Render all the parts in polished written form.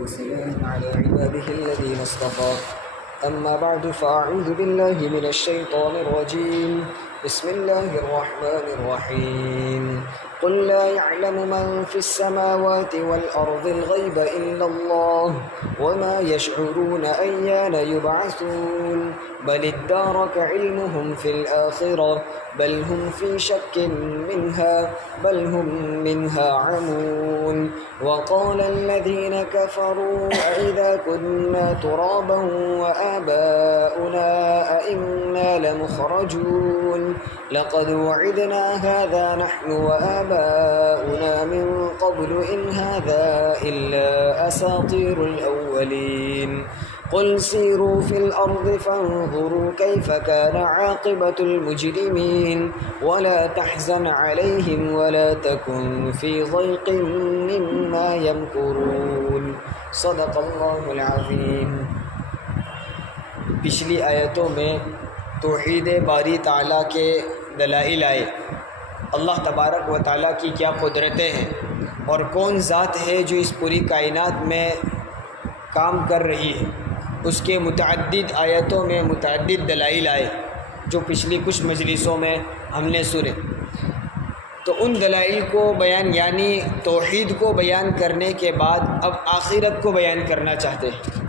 وسلام على عباده الذين اصطفى أما بعد فأعوذ بالله من الشيطان الرجيم بسم الله الرحمن الرحيم قل لا يعلم من في السماوات والأرض الغيب إلا الله وما يشعرون أيان يبعثون بل ادارك علمهم في الآخرة بل هم في شك منها بل هم منها عمون وقال الذين كفروا أئذا كنا ترابا وآباؤنا أئنا لمخرجون لقد وعدنا هذا نحن وآباؤنا من قبل إن هذا إلا أساطير الأولين قل سيروا في الأرض فانظروا كيف كان عاقبة المجرمين ولا تحزن عليهم ولا تكن في ضيق مما يمكرون صدق اللہ العظیم۔ پچھلی آیتوں میں توحید باری تعالیٰ کے دلائل آئے، اللہ تبارک و تعالیٰ کی کیا قدرتیں ہیں اور کون ذات ہے جو اس پوری کائنات میں کام کر رہی ہے، اس کے متعدد آیتوں میں متعدد دلائل آئے جو پچھلی کچھ مجلسوں میں ہم نے سنے۔ تو ان دلائل کو بیان یعنی توحید کو بیان کرنے کے بعد اب آخرت کو بیان کرنا چاہتے ہیں۔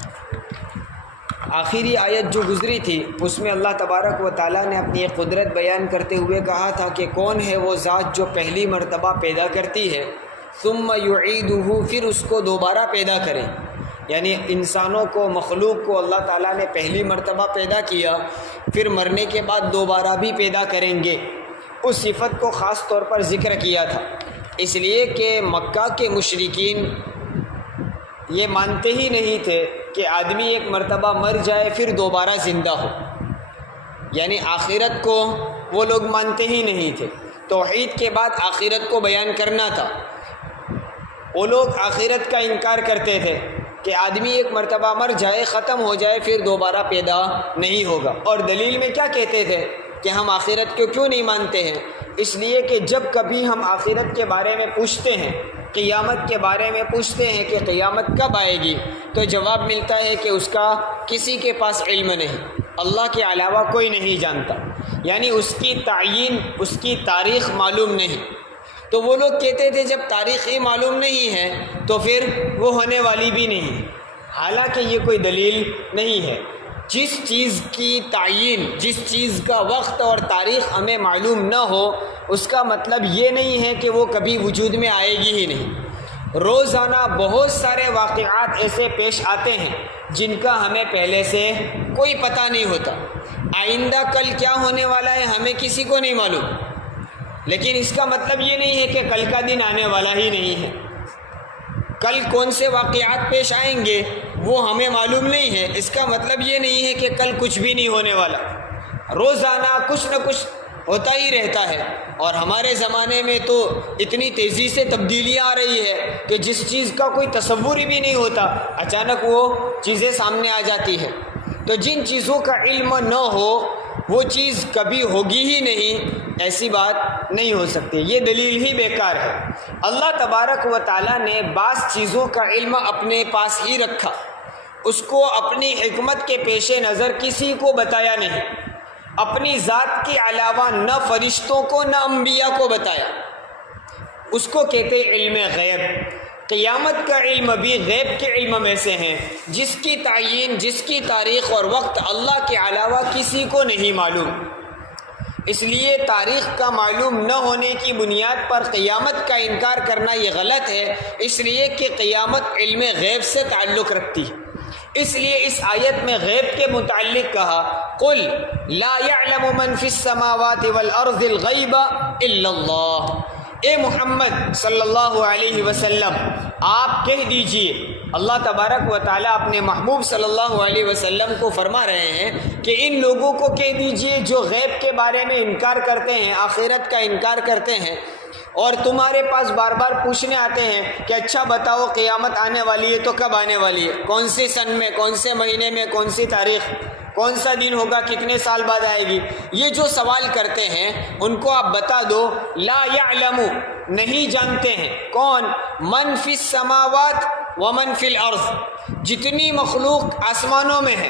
آخری آیت جو گزری تھی اس میں اللہ تبارک و تعالیٰ نے اپنی ایک قدرت بیان کرتے ہوئے کہا تھا کہ کون ہے وہ ذات جو پہلی مرتبہ پیدا کرتی ہے ثم یعیدہ، پھر اس کو دوبارہ پیدا کرے، یعنی انسانوں کو، مخلوق کو اللہ تعالیٰ نے پہلی مرتبہ پیدا کیا، پھر مرنے کے بعد دوبارہ بھی پیدا کریں گے۔ اس صفت کو خاص طور پر ذکر کیا تھا، اس لیے کہ مکہ کے مشرکین یہ مانتے ہی نہیں تھے کہ آدمی ایک مرتبہ مر جائے پھر دوبارہ زندہ ہو، یعنی آخرت کو وہ لوگ مانتے ہی نہیں تھے۔ توحید کے بعد آخرت کو بیان کرنا تھا، وہ لوگ آخرت کا انکار کرتے تھے کہ آدمی ایک مرتبہ مر جائے، ختم ہو جائے، پھر دوبارہ پیدا نہیں ہوگا۔ اور دلیل میں کیا کہتے تھے کہ ہم آخرت کو کیوں نہیں مانتے ہیں؟ اس لیے کہ جب کبھی ہم آخرت کے بارے میں پوچھتے ہیں، قیامت کے بارے میں پوچھتے ہیں کہ قیامت کب آئے گی، تو جواب ملتا ہے کہ اس کا کسی کے پاس علم نہیں، اللہ کے علاوہ کوئی نہیں جانتا، یعنی اس کی تعیین، اس کی تاریخ معلوم نہیں۔ تو وہ لوگ کہتے تھے جب تاریخ ہی معلوم نہیں ہے تو پھر وہ ہونے والی بھی نہیں ہے، حالانکہ یہ کوئی دلیل نہیں ہے۔ جس چیز کی تعیین، جس چیز کا وقت اور تاریخ ہمیں معلوم نہ ہو، اس کا مطلب یہ نہیں ہے کہ وہ کبھی وجود میں آئے گی ہی نہیں۔ روزانہ بہت سارے واقعات ایسے پیش آتے ہیں جن کا ہمیں پہلے سے کوئی پتہ نہیں ہوتا۔ آئندہ کل کیا ہونے والا ہے ہمیں کسی کو نہیں معلوم، لیکن اس کا مطلب یہ نہیں ہے کہ کل کا دن آنے والا ہی نہیں ہے۔ کل کون سے واقعات پیش آئیں گے وہ ہمیں معلوم نہیں ہے، اس کا مطلب یہ نہیں ہے کہ کل کچھ بھی نہیں ہونے والا۔ روزانہ کچھ نہ کچھ ہوتا ہی رہتا ہے، اور ہمارے زمانے میں تو اتنی تیزی سے تبدیلیاں آ رہی ہے کہ جس چیز کا کوئی تصور بھی نہیں ہوتا اچانک وہ چیزیں سامنے آ جاتی ہے۔ تو جن چیزوں کا علم نہ ہو وہ چیز کبھی ہوگی ہی نہیں، ایسی بات نہیں ہو سکتی، یہ دلیل ہی بیکار ہے۔ اللہ تبارک و تعالیٰ نے بعض چیزوں کا علم اپنے پاس ہی رکھا، اس کو اپنی حکمت کے پیش نظر کسی کو بتایا نہیں، اپنی ذات کے علاوہ نہ فرشتوں کو نہ انبیاء کو بتایا، اس کو کہتے علم غیب۔ قیامت کا علم بھی غیب کے علم میں سے ہیں، جس کی تعیین، جس کی تاریخ اور وقت اللہ کے علاوہ کسی کو نہیں معلوم۔ اس لیے تاریخ کا معلوم نہ ہونے کی بنیاد پر قیامت کا انکار کرنا یہ غلط ہے، اس لیے کہ قیامت علم غیب سے تعلق رکھتی ہے۔ اس لیے اس آیت میں غیب کے متعلق کہا قل لا يعلم من في السماوات والارض الغیب الا اللہ۔ اے محمد صلی اللہ علیہ وسلم آپ کہہ دیجئے، اللہ تبارک و تعالیٰ اپنے محبوب صلی اللہ علیہ وسلم کو فرما رہے ہیں کہ ان لوگوں کو کہہ دیجئے جو غیب کے بارے میں انکار کرتے ہیں، آخرت کا انکار کرتے ہیں، اور تمہارے پاس بار بار پوچھنے آتے ہیں کہ اچھا بتاؤ قیامت آنے والی ہے تو کب آنے والی ہے، کون سی سن میں، کون سے مہینے میں، کون سی تاریخ، کون سا دن ہوگا، کتنے سال بعد آئے گی، یہ جو سوال کرتے ہیں ان کو آپ بتا دو لا یعلم، نہیں جانتے ہیں، کون، من فی السماوات ومن فی الارض، جتنی مخلوق آسمانوں میں ہے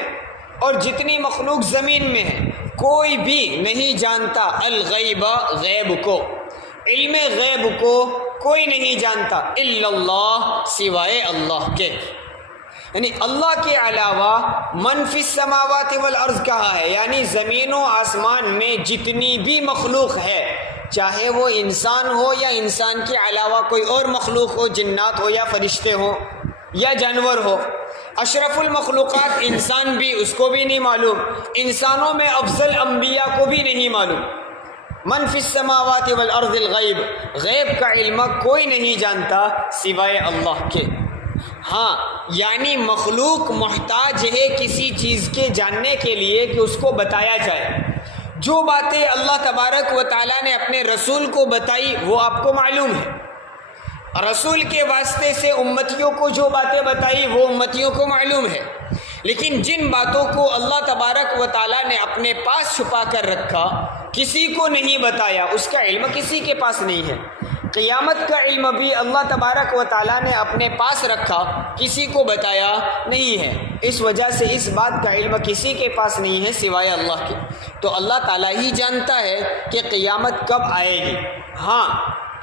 اور جتنی مخلوق زمین میں ہے، کوئی بھی نہیں جانتا الغیب، غیب کو، علم غیب کو کوئی نہیں جانتا الا اللہ، سوائے اللہ کے، یعنی اللہ کے علاوہ من فی السماوات والارض کہا ہے، یعنی زمین و آسمان میں جتنی بھی مخلوق ہے، چاہے وہ انسان ہو یا انسان کے علاوہ کوئی اور مخلوق ہو، جنات ہو یا فرشتے ہو یا جانور ہو، اشرف المخلوقات انسان بھی، اس کو بھی نہیں معلوم، انسانوں میں افضل انبیاء کو بھی نہیں معلوم، من فی السماوات والارض الغیب، غیب کا علم کوئی نہیں جانتا سوائے اللہ کے۔ ہاں یعنی مخلوق محتاج ہے کسی چیز کے جاننے کے لیے کہ اس کو بتایا جائے، جو باتیں اللہ تبارک و تعالیٰ نے اپنے رسول کو بتائی وہ آپ کو معلوم ہے، رسول کے واسطے سے امتیوں کو جو باتیں بتائی وہ امتیوں کو معلوم ہے، لیکن جن باتوں کو اللہ تبارک و تعالیٰ نے اپنے پاس چھپا کر رکھا، کسی کو نہیں بتایا، اس کا علم کسی کے پاس نہیں ہے۔ قیامت کا علم بھی اللہ تبارک و تعالیٰ نے اپنے پاس رکھا، کسی کو بتایا نہیں ہے، اس وجہ سے اس بات کا علم کسی کے پاس نہیں ہے سوائے اللہ کے۔ تو اللہ تعالیٰ ہی جانتا ہے کہ قیامت کب آئے گی۔ ہاں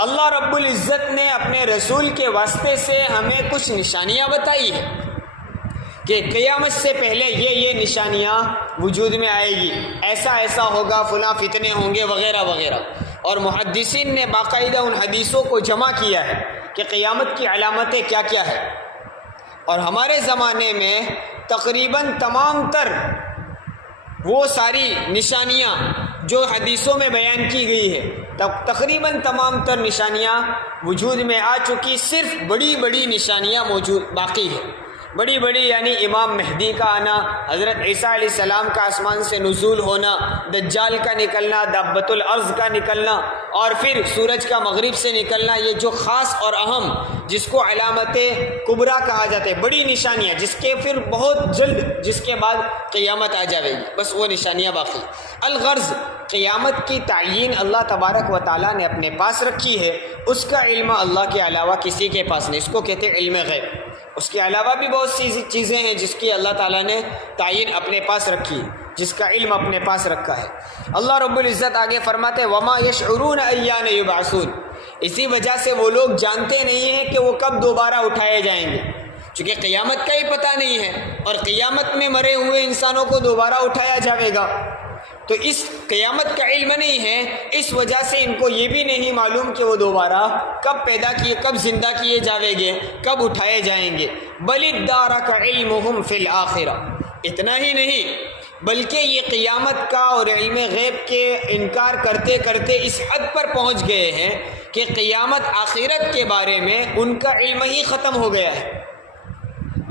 اللہ رب العزت نے اپنے رسول کے واسطے سے ہمیں کچھ نشانیاں بتائی ہیں کہ قیامت سے پہلے یہ نشانیاں وجود میں آئے گی، ایسا ایسا ہوگا، فلاں فتنے ہوں گے وغیرہ وغیرہ، اور محدثین نے باقاعدہ ان حدیثوں کو جمع کیا ہے کہ قیامت کی علامتیں کیا کیا ہے، اور ہمارے زمانے میں تقریباً تمام تر وہ ساری نشانیاں جو حدیثوں میں بیان کی گئی ہے، تقریباً تمام تر نشانیاں وجود میں آ چکی، صرف بڑی بڑی نشانیاں موجود باقی ہیں، بڑی بڑی، یعنی امام مہدی کا آنا، حضرت عیسیٰ علیہ السلام کا آسمان سے نزول ہونا، دجال کا نکلنا، دابۃ الارض کا نکلنا، اور پھر سورج کا مغرب سے نکلنا، یہ جو خاص اور اہم جس کو علامت کبریٰ کہا جاتا ہے، بڑی نشانیاں جس کے پھر بہت جلد جس کے بعد قیامت آ جائے گی، بس وہ نشانیاں باقی۔ الغرض قیامت کی تعین اللہ تبارک و تعالیٰ نے اپنے پاس رکھی ہے، اس کا علم اللہ کے علاوہ کسی کے پاس نہیں، اس کو کہتے ہیں علم غیب۔ اس کے علاوہ بھی بہت سی چیزیں ہیں جس کی اللہ تعالیٰ نے تعین اپنے پاس رکھی ہے، جس کا علم اپنے پاس رکھا ہے۔ اللہ رب العزت آگے فرماتے ہیں وَمَا يَشْعُرُونَ أَيَّانَ يُبْعَثُونَ، اسی وجہ سے وہ لوگ جانتے نہیں ہیں کہ وہ کب دوبارہ اٹھائے جائیں گے، چونکہ قیامت کا ہی پتہ نہیں ہے، اور قیامت میں مرے ہوئے انسانوں کو دوبارہ اٹھایا جائے گا، تو اس قیامت کا علم نہیں ہے، اس وجہ سے ان کو یہ بھی نہیں معلوم کہ وہ دوبارہ کب پیدا کیے، کب زندہ کیے جائیں گے، کب اٹھائے جائیں گے۔ بل ادارک علمہم فی الآخرہ، اتنا ہی نہیں بلکہ یہ قیامت کا اور علم غیب کے انکار کرتے کرتے اس حد پر پہنچ گئے ہیں کہ قیامت آخرت کے بارے میں ان کا علم ہی ختم ہو گیا ہے،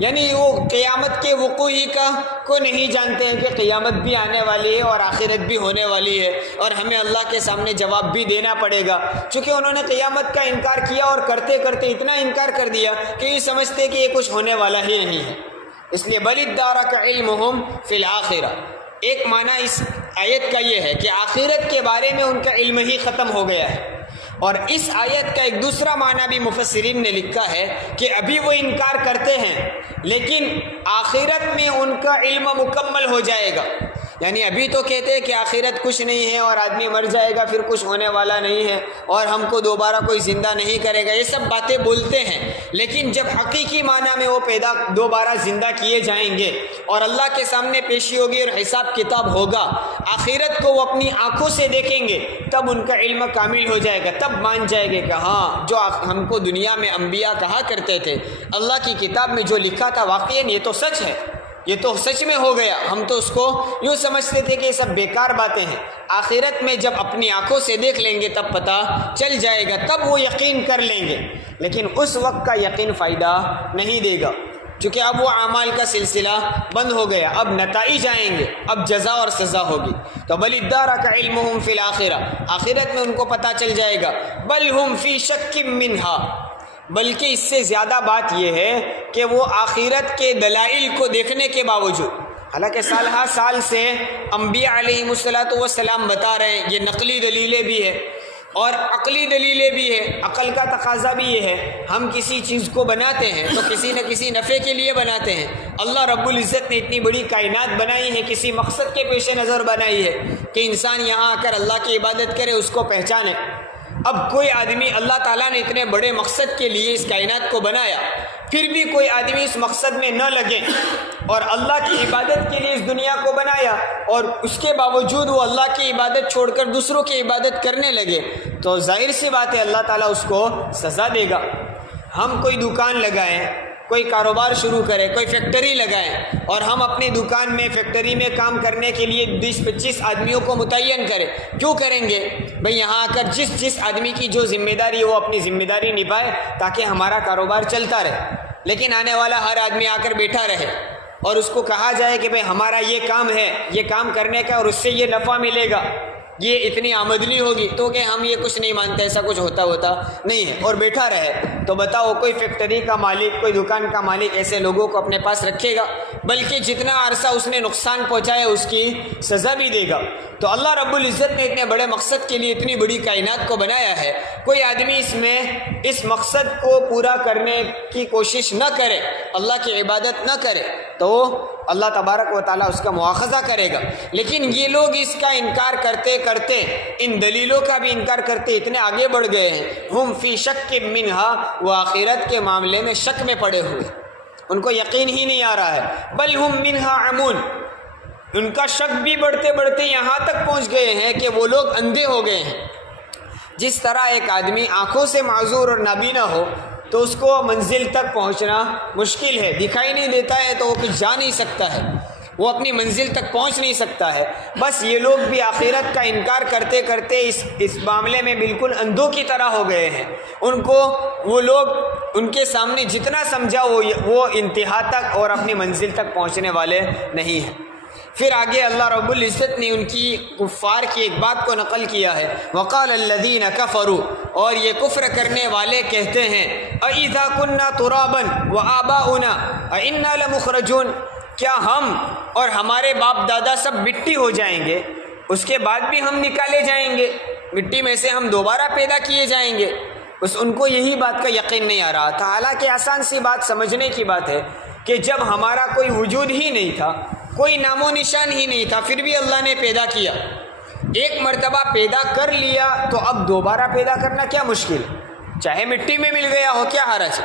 یعنی وہ قیامت کے وقوع ہی کا کو نہیں جانتے ہیں کہ قیامت بھی آنے والی ہے اور آخرت بھی ہونے والی ہے، اور ہمیں اللہ کے سامنے جواب بھی دینا پڑے گا، چونکہ انہوں نے قیامت کا انکار کیا اور کرتے کرتے اتنا انکار کر دیا کہ یہ سمجھتے کہ یہ کچھ ہونے والا ہی نہیں ہے، اس لیے بل ادارک علمہم فی الآخرہ۔ ایک معنی اس آیت کا یہ ہے کہ آخرت کے بارے میں ان کا علم ہی ختم ہو گیا ہے، اور اس آیت کا ایک دوسرا معنی بھی مفسرین نے لکھا ہے کہ ابھی وہ انکار کرتے ہیں لیکن آخرت میں ان کا علم مکمل ہو جائے گا، یعنی ابھی تو کہتے ہیں کہ آخرت کچھ نہیں ہے اور آدمی مر جائے گا پھر کچھ ہونے والا نہیں ہے اور ہم کو دوبارہ کوئی زندہ نہیں کرے گا، یہ سب باتیں بولتے ہیں، لیکن جب حقیقی معنی میں وہ دوبارہ زندہ کیے جائیں گے اور اللہ کے سامنے پیشی ہوگی اور حساب کتاب ہوگا، آخرت کو وہ اپنی آنکھوں سے دیکھیں گے، تب ان کا علم کامل ہو جائے گا، تب مان جائیں گے کہ ہاں جو ہم کو دنیا میں انبیاء کہا کرتے تھے، اللہ کی کتاب میں جو لکھا تھا واقعاً یہ تو سچ ہے، یہ تو سچ میں ہو گیا، ہم تو اس کو یوں سمجھتے تھے کہ یہ سب بیکار باتیں ہیں، آخرت میں جب اپنی آنکھوں سے دیکھ لیں گے تب پتہ چل جائے گا، تب وہ یقین کر لیں گے، لیکن اس وقت کا یقین فائدہ نہیں دے گا، چونکہ اب وہ اعمال کا سلسلہ بند ہو گیا، اب نتائج آئیں گے، اب جزا اور سزا ہوگی، تو بل ادارک علمہم فی الآخرہ، آخرت میں ان کو پتہ چل جائے گا، بل ہم فی شک منہا، بلکہ اس سے زیادہ بات یہ ہے کہ وہ آخرت کے دلائل کو دیکھنے کے باوجود، حالانکہ سال ہر سال سے انبیاء علیہ الصلوۃ والسلام بتا رہے ہیں، یہ نقلی دلیلیں بھی ہیں، اور عقلی دلیلیں بھی ہیں. عقل کا تقاضا بھی یہ ہے، ہم کسی چیز کو بناتے ہیں تو کسی نہ کسی نفع کے لیے بناتے ہیں. اللہ رب العزت نے اتنی بڑی کائنات بنائی ہے، کسی مقصد کے پیش نظر بنائی ہے کہ انسان یہاں آ کر اللہ کی عبادت کرے، اس کو پہچانے. اب کوئی آدمی، اللہ تعالیٰ نے اتنے بڑے مقصد کے لیے اس کائنات کو بنایا، پھر بھی کوئی آدمی اس مقصد میں نہ لگے اور اللہ کی عبادت کے لیے اس دنیا کو بنایا اور اس کے باوجود وہ اللہ کی عبادت چھوڑ کر دوسروں کی عبادت کرنے لگے، تو ظاہر سی بات ہے اللہ تعالیٰ اس کو سزا دے گا. ہم کوئی دکان لگائیں، کوئی کاروبار شروع کرے، کوئی فیکٹری لگائیں اور ہم اپنی دکان میں، فیکٹری میں کام کرنے کے لیے 20-25 آدمیوں کو متعین کریں. کیوں کریں گے بھئی؟ یہاں آ کر جس آدمی کی جو ذمہ داری وہ اپنی ذمہ داری نبھائے تاکہ ہمارا کاروبار چلتا رہے. لیکن آنے والا ہر آدمی آ کر بیٹھا رہے اور اس کو کہا جائے کہ بھئی ہمارا یہ کام ہے، یہ کام کرنے کا اور اس سے یہ نفع ملے گا، یہ اتنی آمدنی ہوگی، تو کہ ہم یہ کچھ نہیں مانتے، ایسا کچھ ہوتا نہیں ہے، اور بیٹھا رہے. تو بتاؤ کوئی فیکٹری کا مالک، کوئی دکان کا مالک ایسے لوگوں کو اپنے پاس رکھے گا؟ بلکہ جتنا عرصہ اس نے نقصان پہنچایا اس کی سزا بھی دے گا. تو اللہ رب العزت نے اتنے بڑے مقصد کے لیے اتنی بڑی کائنات کو بنایا ہے، کوئی آدمی اس مقصد کو پورا کرنے کی کوشش نہ کرے، اللہ کی عبادت نہ کرے، تو اللہ تبارک و تعالیٰ اس کا مواخذہ کرے گا. لیکن یہ لوگ اس کا انکار کرتے کرتے، ان دلیلوں کا بھی انکار کرتے اتنے آگے بڑھ گئے ہیں. ہم فی شک منہا، وہ آخرت کے معاملے میں شک میں پڑے ہوئے، ان کو یقین ہی نہیں آ رہا ہے. بل ہم منہا عمون، ان کا شک بھی بڑھتے بڑھتے یہاں تک پہنچ گئے ہیں کہ وہ لوگ اندھے ہو گئے ہیں. جس طرح ایک آدمی آنکھوں سے معذور اور نابینا ہو تو اس کو منزل تک پہنچنا مشکل ہے، دکھائی نہیں دیتا ہے تو وہ کچھ جا نہیں سکتا ہے، وہ اپنی منزل تک پہنچ نہیں سکتا ہے. بس یہ لوگ بھی آخرت کا انکار کرتے کرتے اس معاملے میں بالکل اندھوں کی طرح ہو گئے ہیں. وہ لوگ ان کے سامنے جتنا سمجھا وہ انتہا تک اور اپنی منزل تک پہنچنے والے نہیں ہیں. پھر آگے اللہ رب العزت نے ان کی کفار کی ایک بات کو نقل کیا ہے. وقال الذین کفروا، اور یہ کفر کرنے والے کہتے ہیں، اَإِذَا كُنَّا تُرَابًا وَآبَاؤُنَا أَإِنَّا لَمُخْرَجُونَ، کیا ہم اور ہمارے باپ دادا سب مٹی ہو جائیں گے، اس کے بعد بھی ہم نکالے جائیں گے، مٹی میں سے ہم دوبارہ پیدا کیے جائیں گے؟ بس ان کو یہی بات کا یقین نہیں آ رہا تھا. حالانکہ آسان سی بات، سمجھنے کی بات ہے کہ جب ہمارا کوئی وجود ہی نہیں تھا، کوئی نام و نشان ہی نہیں تھا، پھر بھی اللہ نے پیدا کیا. ایک مرتبہ پیدا کر لیا تو اب دوبارہ پیدا کرنا کیا مشکل، چاہے مٹی میں مل گیا ہو، کیا حرج؟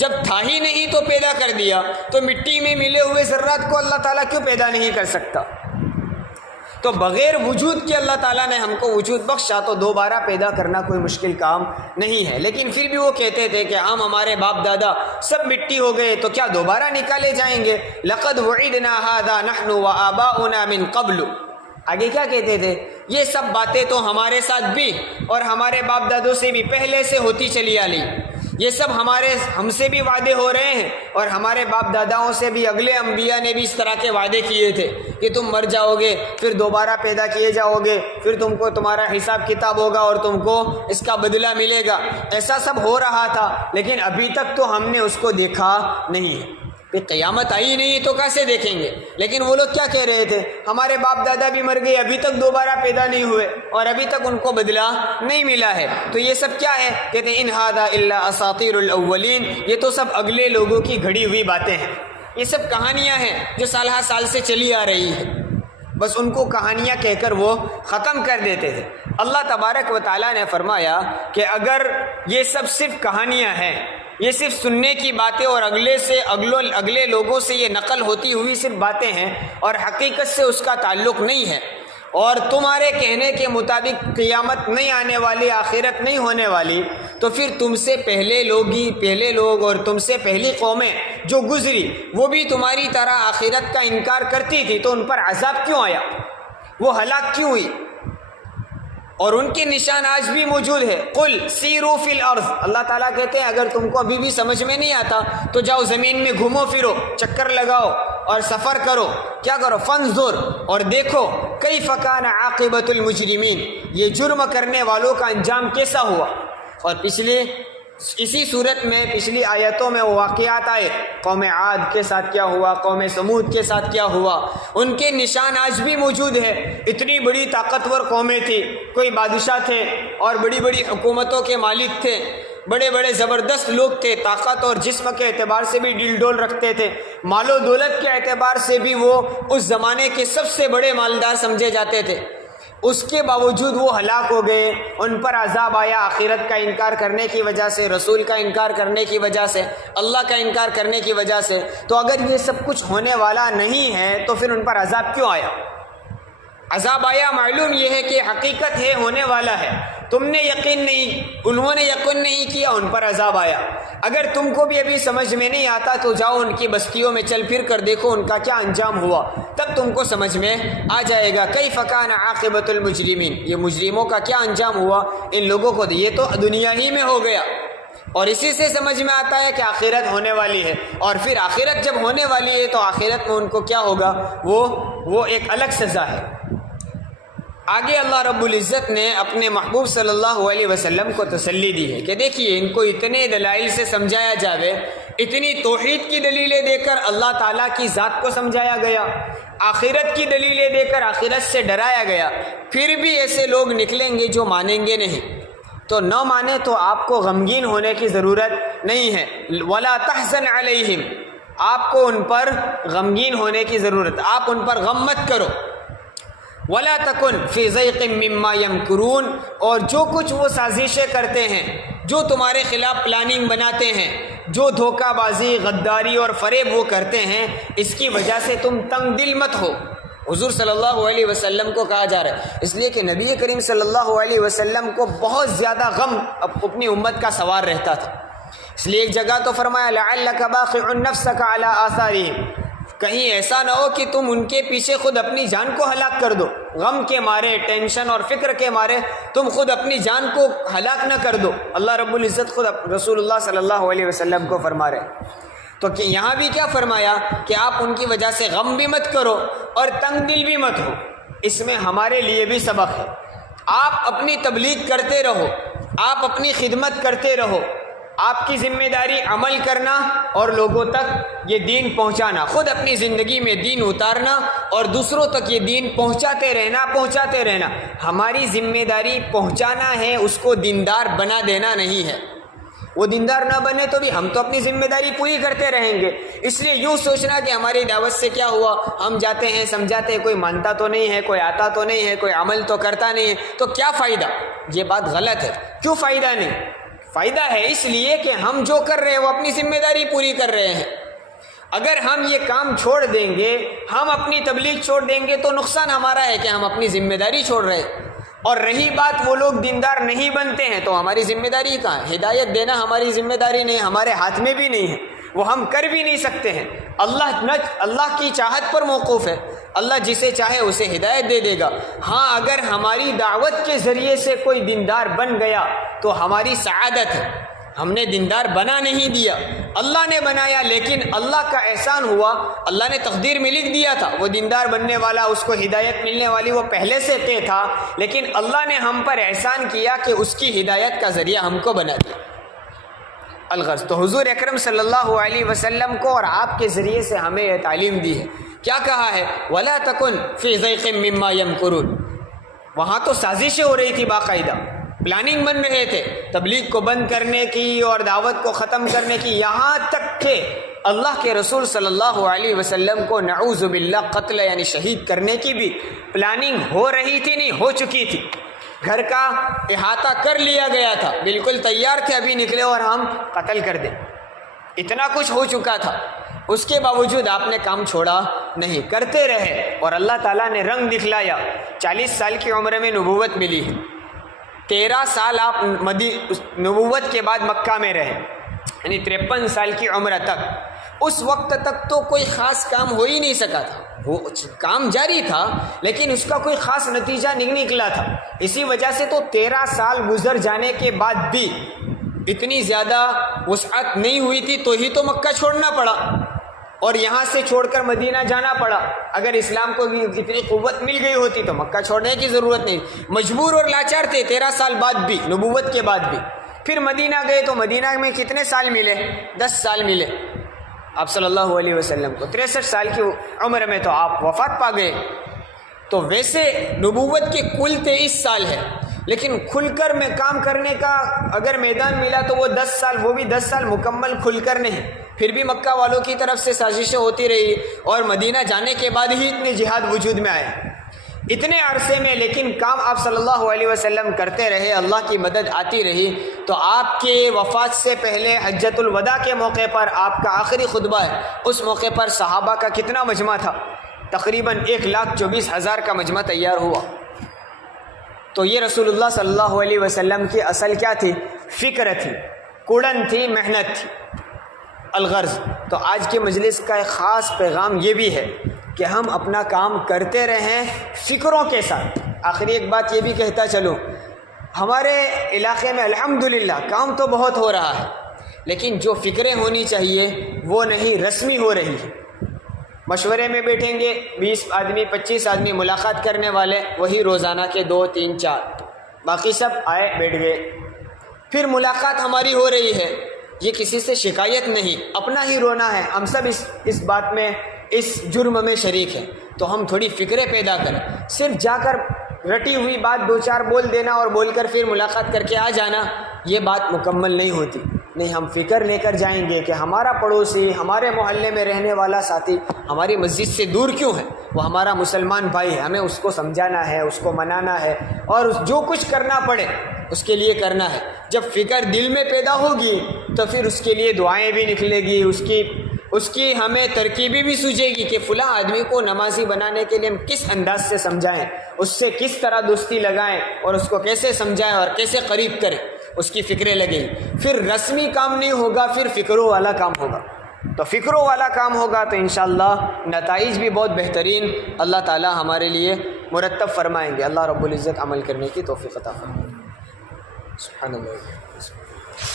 جب تھا ہی نہیں تو پیدا کر دیا، تو مٹی میں ملے ہوئے ذرات کو اللہ تعالیٰ کیوں پیدا نہیں کر سکتا؟ تو بغیر وجود کے اللہ تعالیٰ نے ہم کو وجود بخشا، تو دوبارہ پیدا کرنا کوئی مشکل کام نہیں ہے. لیکن پھر بھی وہ کہتے تھے کہ ہم، ہمارے باپ دادا سب مٹی ہو گئے تو کیا دوبارہ نکالے جائیں گے؟ لقد وعدنا هذا نحن وآباؤنا من قبل. آگے کیا کہتے تھے؟ یہ سب باتیں تو ہمارے ساتھ بھی اور ہمارے باپ دادوں سے بھی پہلے سے ہوتی چلی آ رہی، یہ سب ہم سے بھی وعدے ہو رہے ہیں اور ہمارے باپ داداؤں سے بھی اگلے انبیاء نے بھی اس طرح کے وعدے کیے تھے کہ تم مر جاؤ گے، پھر دوبارہ پیدا کیے جاؤ گے، پھر تم کو تمہارا حساب کتاب ہوگا اور تم کو اس کا بدلہ ملے گا. ایسا سب ہو رہا تھا، لیکن ابھی تک تو ہم نے اس کو دیکھا نہیں ہے. پھر قیامت آئی نہیں تو کیسے دیکھیں گے؟ لیکن وہ لوگ کیا کہہ رہے تھے؟ ہمارے باپ دادا بھی مر گئے، ابھی تک دوبارہ پیدا نہیں ہوئے اور ابھی تک ان کو بدلہ نہیں ملا ہے. تو یہ سب کیا ہے؟ کہتے ہیں ان ھذا الا اساطیر الاولین، یہ تو سب اگلے لوگوں کی گھڑی ہوئی باتیں ہیں، یہ سب کہانیاں ہیں جو سال ہر سال سے چلی آ رہی ہیں. بس ان کو کہانیاں کہہ کر وہ ختم کر دیتے تھے. اللہ تبارک و تعالیٰ نے فرمایا کہ اگر یہ سب صرف کہانیاں ہیں، یہ صرف سننے کی باتیں اور اگلے لوگوں سے یہ نقل ہوتی ہوئی صرف باتیں ہیں اور حقیقت سے اس کا تعلق نہیں ہے، اور تمہارے کہنے کے مطابق قیامت نہیں آنے والی، آخرت نہیں ہونے والی، تو پھر تم سے پہلے لوگ اور تم سے پہلی قومیں جو گزری وہ بھی تمہاری طرح آخرت کا انکار کرتی تھی، تو ان پر عذاب کیوں آیا؟ وہ ہلاک کیوں ہوئی؟ اور ان کے نشان آج بھی موجود ہے. قل سیروا فی الارض، اللہ تعالیٰ کہتے ہیں اگر تم کو ابھی بھی سمجھ میں نہیں آتا تو جاؤ زمین میں گھومو پھرو، چکر لگاؤ اور سفر کرو. کیا کرو؟ فانظر، اور دیکھو کیف کان عاقبۃ المجرمین، یہ جرم کرنے والوں کا انجام کیسا ہوا. اور پچھلے اسی صورت میں پچھلی آیتوں میں وہ واقعات آئے، قوم عاد کے ساتھ کیا ہوا، قوم سمود کے ساتھ کیا ہوا، ان کے نشان آج بھی موجود ہے۔ اتنی بڑی طاقتور قومیں تھیں، کوئی بادشاہ تھے اور بڑی بڑی حکومتوں کے مالک تھے، بڑے بڑے زبردست لوگ تھے، طاقت اور جسم کے اعتبار سے بھی ڈیل ڈول رکھتے تھے، مال و دولت کے اعتبار سے بھی وہ اس زمانے کے سب سے بڑے مالدار سمجھے جاتے تھے۔ اس کے باوجود وہ ہلاک ہو گئے، ان پر عذاب آیا آخرت کا انکار کرنے کی وجہ سے، رسول کا انکار کرنے کی وجہ سے، اللہ کا انکار کرنے کی وجہ سے۔ تو اگر یہ سب کچھ ہونے والا نہیں ہے تو پھر ان پر عذاب کیوں آیا؟ عذاب آیا معلوم یہ ہے کہ حقیقت ہے، ہونے والا ہے، تم نے یقین نہیں، انہوں نے یقین نہیں کیا، ان پر عذاب آیا۔ اگر تم کو بھی ابھی سمجھ میں نہیں آتا تو جاؤ ان کی بستیوں میں چل پھر کر دیکھو ان کا کیا انجام ہوا، تب تم کو سمجھ میں آ جائے گا۔ کیف کان عاقبۃ المجرمین، یہ مجرموں کا کیا انجام ہوا ان لوگوں کو، یہ تو دنیا ہی میں ہو گیا۔ اور اسی سے سمجھ میں آتا ہے کہ آخرت ہونے والی ہے، اور پھر آخرت جب ہونے والی ہے تو آخرت میں ان کو کیا ہوگا، وہ ایک الگ سزا ہے۔ آگے اللہ رب العزت نے اپنے محبوب صلی اللہ علیہ وسلم کو تسلی دی ہے کہ دیکھیے ان کو اتنے دلائل سے سمجھایا جاوے، اتنی توحید کی دلیلیں دے کر اللہ تعالیٰ کی ذات کو سمجھایا گیا، آخرت کی دلیلیں دے کر آخرت سے ڈرایا گیا، پھر بھی ایسے لوگ نکلیں گے جو مانیں گے نہیں۔ تو نہ مانے تو آپ کو غمگین ہونے کی ضرورت نہیں ہے، ولا تحزن علیہم، آپ کو ان پر غمگین ہونے کی ضرورت، آپ ان پر غم مت کرو۔ ولا تکن فی ضیق مما یمکرون، اور جو کچھ وہ سازشیں کرتے ہیں، جو تمہارے خلاف پلاننگ بناتے ہیں، جو دھوکہ بازی، غداری اور فریب وہ کرتے ہیں، اس کی وجہ سے تم تنگ دل مت ہو۔ حضور صلی اللہ علیہ وسلم کو کہا جا رہا ہے، اس لیے کہ نبی کریم صلی اللہ علیہ وسلم کو بہت زیادہ غم اپنی امت کا سوار رہتا تھا، اس لیے ایک جگہ تو فرمایا لعلک باخع نفسک علی آثارہم، کہیں ایسا نہ ہو کہ تم ان کے پیچھے خود اپنی جان کو ہلاک کر دو، غم کے مارے، ٹینشن اور فکر کے مارے تم خود اپنی جان کو ہلاک نہ کر دو۔ اللہ رب العزت خود رسول اللہ صلی اللہ علیہ وسلم کو فرما رہے۔ تو یہاں بھی کیا فرمایا کہ آپ ان کی وجہ سے غم بھی مت کرو اور تنگ دل بھی مت ہو۔ اس میں ہمارے لیے بھی سبق ہے، آپ اپنی تبلیغ کرتے رہو، آپ اپنی خدمت کرتے رہو، آپ کی ذمہ داری عمل کرنا اور لوگوں تک یہ دین پہنچانا، خود اپنی زندگی میں دین اتارنا اور دوسروں تک یہ دین پہنچاتے رہنا۔ ہماری ذمہ داری پہنچانا ہے، اس کو دیندار بنا دینا نہیں ہے۔ وہ دیندار نہ بنے تو بھی ہم تو اپنی ذمہ داری پوری کرتے رہیں گے۔ اس لیے یوں سوچنا کہ ہماری دعوت سے کیا ہوا، ہم جاتے ہیں سمجھاتے ہیں، کوئی مانتا تو نہیں ہے، کوئی آتا تو نہیں ہے، کوئی عمل تو کرتا نہیں ہے، تو کیا فائدہ؟ یہ بات غلط ہے۔ کیوں فائدہ نہیں؟ فائدہ ہے اس لیے کہ ہم جو کر رہے ہیں وہ اپنی ذمہ داری پوری کر رہے ہیں۔ اگر ہم یہ کام چھوڑ دیں گے، ہم اپنی تبلیغ چھوڑ دیں گے تو نقصان ہمارا ہے کہ ہم اپنی ذمہ داری چھوڑ رہے ہیں۔ اور رہی بات وہ لوگ دیندار نہیں بنتے ہیں تو ہماری ذمہ داری کہاں ہے؟ ہدایت دینا ہماری ذمہ داری نہیں، ہمارے ہاتھ میں بھی نہیں ہے، وہ ہم کر بھی نہیں سکتے ہیں۔ اللہ کی چاہت پر موقوف ہے، اللہ جسے چاہے اسے ہدایت دے دے گا۔ ہاں اگر ہماری دعوت کے ذریعے سے کوئی دیندار بن گیا تو ہماری سعادت ہے، ہم نے دیندار بنا نہیں دیا، اللہ نے بنایا، لیکن اللہ کا احسان ہوا، اللہ نے تقدیر میں لکھ دیا تھا وہ دیندار بننے والا، اس کو ہدایت ملنے والی وہ پہلے سے طے تھا، لیکن اللہ نے ہم پر احسان کیا کہ اس کی ہدایت کا ذریعہ ہم کو بنا دیا۔ الغرض تو حضور اکرم صلی اللہ علیہ وسلم کو اور آپ کے ذریعے سے ہمیں یہ تعلیم دی ہے۔ کیا کہا ہے؟ وَلَا تَكُنْ فِي ضَيْقٍ مِّمَّا يَمْكُرُونَ۔ وہاں تو سازشیں ہو رہی تھی، باقاعدہ پلاننگ بن رہے تھے تبلیغ کو بند کرنے کی اور دعوت کو ختم کرنے کی، یہاں تک کہ اللہ کے رسول صلی اللہ علیہ وسلم کو نعوذ باللہ قتل یعنی شہید کرنے کی بھی پلاننگ ہو رہی تھی، نہیں ہو چکی تھی۔ گھر کا احاطہ کر لیا گیا تھا، بالکل تیار تھے ابھی نکلے اور ہم قتل کر دیں، اتنا کچھ ہو چکا تھا۔ اس کے باوجود آپ نے کام چھوڑا نہیں، کرتے رہے، اور اللہ تعالیٰ نے رنگ دکھلایا۔ 40 سال کی عمر میں نبوت ملی ہے، 13 سال آپ نبوت کے بعد مکہ میں رہے، یعنی 53 سال کی عمر تک۔ اس وقت تک تو کوئی خاص کام ہو ہی نہیں سکا تھا، وہ کام جاری تھا لیکن اس کا کوئی خاص نتیجہ نہیں نکلا تھا۔ اسی وجہ سے تو 13 سال گزر جانے کے بعد بھی اتنی زیادہ وسعت نہیں ہوئی تھی تو ہی تو مکہ چھوڑنا پڑا اور یہاں سے چھوڑ کر مدینہ جانا پڑا۔ اگر اسلام کو اتنی قوت مل گئی ہوتی تو مکہ چھوڑنے کی ضرورت نہیں، مجبور اور لاچار تھے 13 سال بعد بھی، نبوت کے بعد بھی۔ پھر مدینہ گئے تو مدینہ میں کتنے سال ملے؟ 10 سال ملے آپ صلی اللہ علیہ وسلم کو. 63 سال کی عمر میں تو آپ وفات پا گئے. تو ویسے نبوت کے کل 23 سال ہے، لیکن کھل کر میں کام کرنے کا اگر میدان ملا تو وہ 10 سال، وہ بھی 10 سال مکمل کھل کر نہیں. پھر بھی مکہ والوں کی طرف سے سازشیں ہوتی رہی اور مدینہ جانے کے بعد ہی اتنے جہاد وجود میں آئے اتنے عرصے میں، لیکن کام آپ صلی اللہ علیہ وسلم کرتے رہے، اللہ کی مدد آتی رہی. تو آپ کے وفات سے پہلے حجۃ الوداع کے موقع پر آپ کا آخری خطبہ ہے، اس موقع پر صحابہ کا کتنا مجمع تھا؟ تقریباً 1,24,000 کا مجمع تیار ہوا. تو یہ رسول اللہ صلی اللہ علیہ وسلم کی اصل کیا تھی؟ فکر تھی، کڑن تھی، محنت تھی، الغرض. تو آج کے مجلس کا ایک خاص پیغام یہ بھی ہے کہ ہم اپنا کام کرتے رہیں فکروں کے ساتھ. آخری ایک بات یہ بھی کہتا چلوں، ہمارے علاقے میں الحمدللہ کام تو بہت ہو رہا ہے، لیکن جو فکریں ہونی چاہیے وہ نہیں رسمی ہو رہی ہے. مشورے میں بیٹھیں گے 20 آدمی 25 آدمی ملاقات کرنے والے، وہی روزانہ کے 2 3 4، باقی سب آئے بیٹھ گئے. پھر ملاقات ہماری ہو رہی ہے، یہ کسی سے شکایت نہیں، اپنا ہی رونا ہے. ہم سب اس بات میں، اس جرم میں شریک ہیں. تو ہم تھوڑی فکریں پیدا کریں. صرف جا کر رٹی ہوئی بات 2 4 بول دینا اور بول کر پھر ملاقات کر کے آ جانا، یہ بات مکمل نہیں ہوتی. نہیں، ہم فکر لے کر جائیں گے کہ ہمارا پڑوسی، ہمارے محلے میں رہنے والا ساتھی ہماری مسجد سے دور کیوں ہے، وہ ہمارا مسلمان بھائی ہے، ہمیں اس کو سمجھانا ہے، اس کو منانا ہے، اور جو کچھ کرنا پڑے اس کے لیے کرنا ہے. جب فکر دل میں پیدا ہوگی تو پھر اس کے لیے دعائیں بھی نکلے گی، اس کی ہمیں ترکیبیں بھی سوچے گی کہ فلاں آدمی کو نمازی بنانے کے لیے ہم کس انداز سے سمجھائیں، اس سے کس طرح دوستی لگائیں اور اس کو کیسے سمجھائیں اور کیسے قریب کریں. اس کی فکریں لگیں. پھر رسمی کام نہیں ہوگا، پھر فکروں والا کام ہوگا. تو فکروں والا کام ہوگا تو انشاءاللہ نتائج بھی بہت بہترین اللہ تعالی ہمارے لیے مرتب فرمائیں گے. اللہ رب العزت عمل کرنے کی توفیق عطا فرمائے. سبحان اللہ.